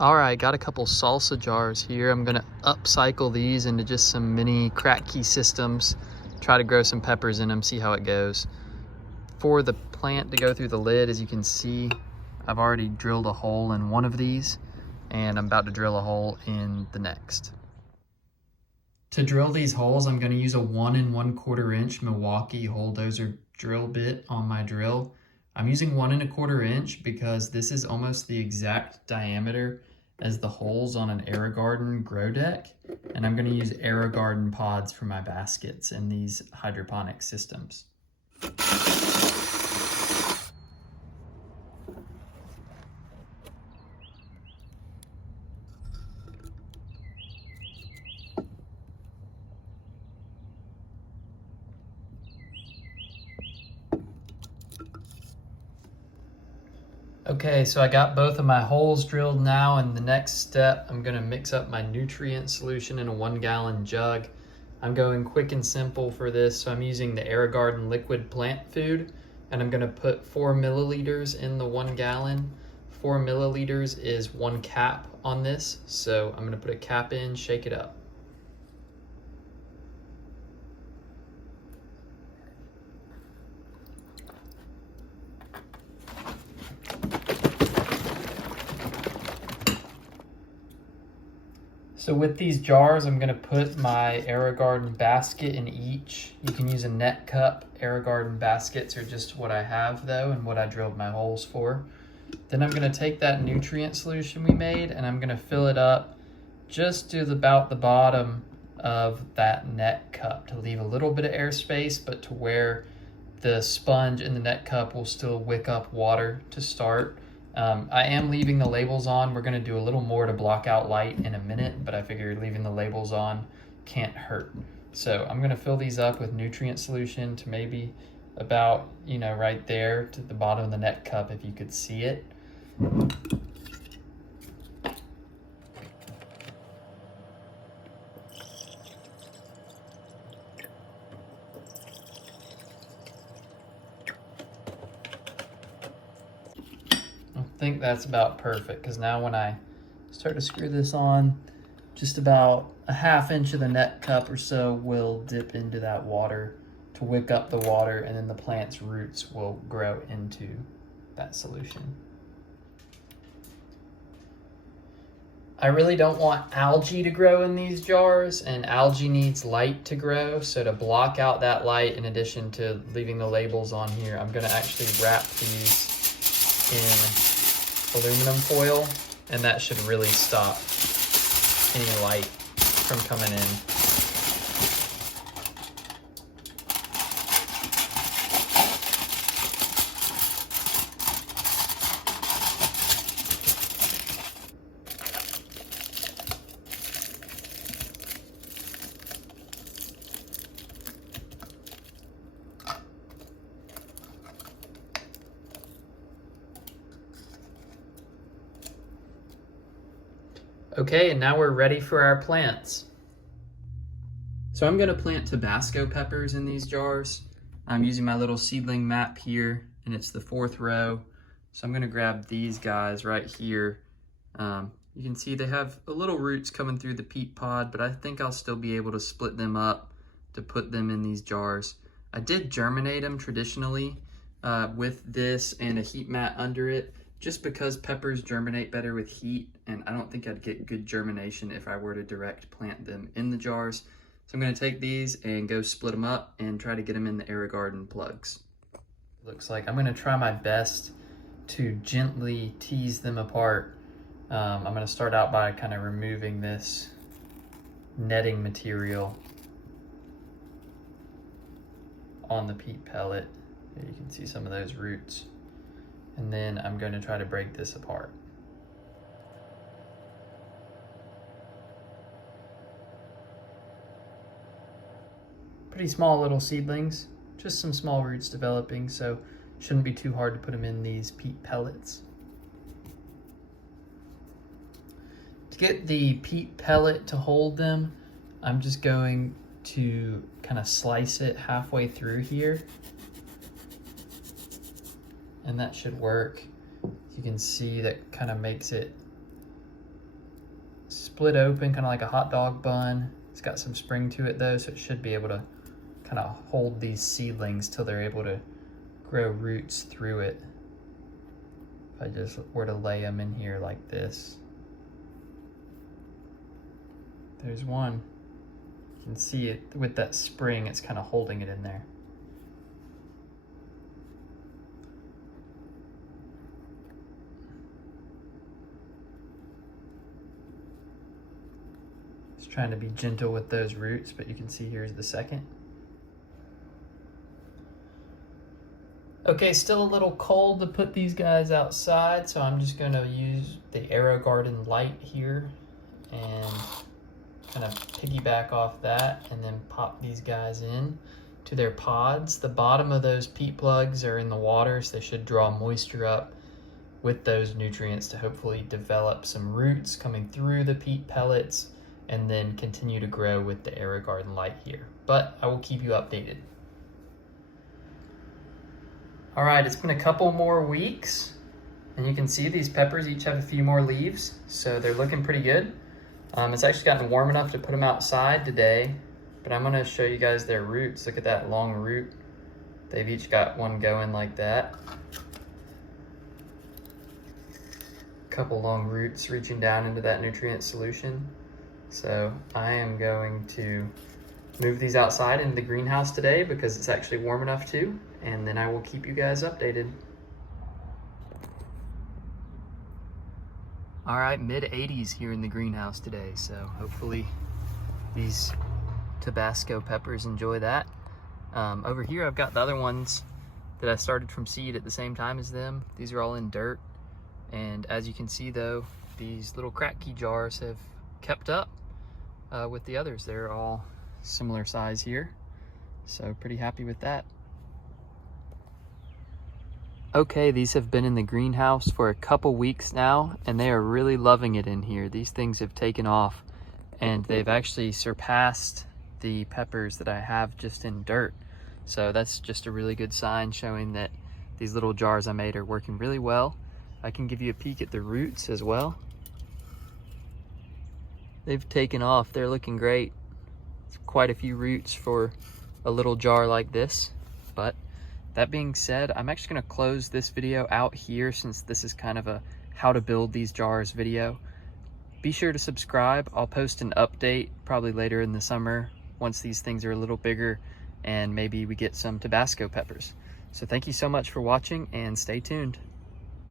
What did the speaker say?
All right, got a couple salsa jars here. I'm gonna upcycle these into just some mini Kratky systems. Try to grow some peppers in them, see how it goes. For the plant to go through the lid, as you can see, I've already drilled a hole in one of these, and I'm about to drill a hole in the next. To drill these holes, I'm gonna use a 1 1/4 inch Milwaukee hole dozer drill bit on my drill. I'm using 1 1/4 inch because this is almost the exact diameter as the holes on an AeroGarden grow deck, and I'm going to use AeroGarden pods for my baskets in these hydroponic systems. Okay, so I got both of my holes drilled now, and the next step, I'm gonna mix up my nutrient solution in a 1-gallon jug. I'm going quick and simple for this, so I'm using the AeroGarden liquid plant food, and I'm gonna put 4 milliliters in the 1 gallon. 4 milliliters is 1 cap on this, so I'm gonna put a cap in, shake it up. So with these jars, I'm gonna put my AeroGarden basket in each. You can use a net cup. AeroGarden baskets are just what I have though, and what I drilled my holes for. Then I'm gonna take that nutrient solution we made, and I'm gonna fill it up just to about the bottom of that net cup to leave a little bit of airspace, but to where the sponge in the net cup will still wick up water to start. I am leaving the labels on. We're gonna do a little more to block out light in a minute, but I figured leaving the labels on can't hurt. So I'm gonna fill these up with nutrient solution to maybe about, right there to the bottom of the net cup if you could see it. I think that's about perfect, because now when I start to screw this on, just about a 1/2 inch of the net cup or so will dip into that water to wick up the water, and then the plant's roots will grow into that solution. I really don't want algae to grow in these jars, and algae needs light to grow. So to block out that light, in addition to leaving the labels on here, I'm gonna actually wrap these in aluminum foil, and that should really stop any light from coming in. Okay, and now we're ready for our plants. So I'm gonna plant Tabasco peppers in these jars. I'm using my little seedling map here, and it's the 4th row. So I'm gonna grab these guys right here. You can see they have a little roots coming through the peat pod, but I think I'll still be able to split them up to put them in these jars. I did germinate them traditionally with this and a heat mat under it, just because peppers germinate better with heat, and I don't think I'd get good germination if I were to direct plant them in the jars. So I'm gonna take these and go split them up and try to get them in the AeroGarden plugs. Looks like I'm gonna try my best to gently tease them apart. I'm gonna start out by kind of removing this netting material on the peat pellet. Here you can see some of those roots. And then I'm going to try to break this apart. Pretty small little seedlings, just some small roots developing, so shouldn't be too hard to put them in these peat pellets. To get the peat pellet to hold them, I'm just going to kind of slice it halfway through here. And that should work. You can see that kind of makes it split open, kind of like a hot dog bun. It's got some spring to it though, so it should be able to kind of hold these seedlings till they're able to grow roots through it. If I just were to lay them in here like this. There's one. You can see it with that spring, it's kind of holding it in there. Just trying to be gentle with those roots, but you can see here's the second. Okay, still a little cold to put these guys outside, so I'm just gonna use the Aero Garden light here and kind of piggyback off that and then pop these guys in to their pods. The bottom of those peat plugs are in the water, so they should draw moisture up with those nutrients to hopefully develop some roots coming through the peat pellets and then continue to grow with the Aero Garden light here. But I will keep you updated. All right, it's been a couple more weeks and you can see these peppers each have a few more leaves, so they're looking pretty good. It's actually gotten warm enough to put them outside today, but I'm gonna show you guys their roots. Look at that long root. They've each got one going like that. A couple long roots reaching down into that nutrient solution. So I am going to move these outside into the greenhouse today because it's actually warm enough to, and then I will keep you guys updated. All right, mid-80s here in the greenhouse today, so hopefully these Tabasco peppers enjoy that. Over here I've got the other ones that I started from seed at the same time as them. These are all in dirt, and as you can see though, these little Kratky jars have kept up with the others. They're all similar size here, so pretty happy with that. Okay, these have been in the greenhouse for a couple weeks now, and they are really loving it in here. These things have taken off, and they've actually surpassed the peppers that I have just in dirt. So that's just a really good sign showing that these little jars I made are working really well. I can give you a peek at the roots as well. They've taken off, they're looking great. It's quite a few roots for a little jar like this, but that being said, I'm actually gonna close this video out here since this is kind of a how to build these jars video. Be sure to subscribe. I'll post an update probably later in the summer once these things are a little bigger and maybe we get some Tabasco peppers. So thank you so much for watching and stay tuned.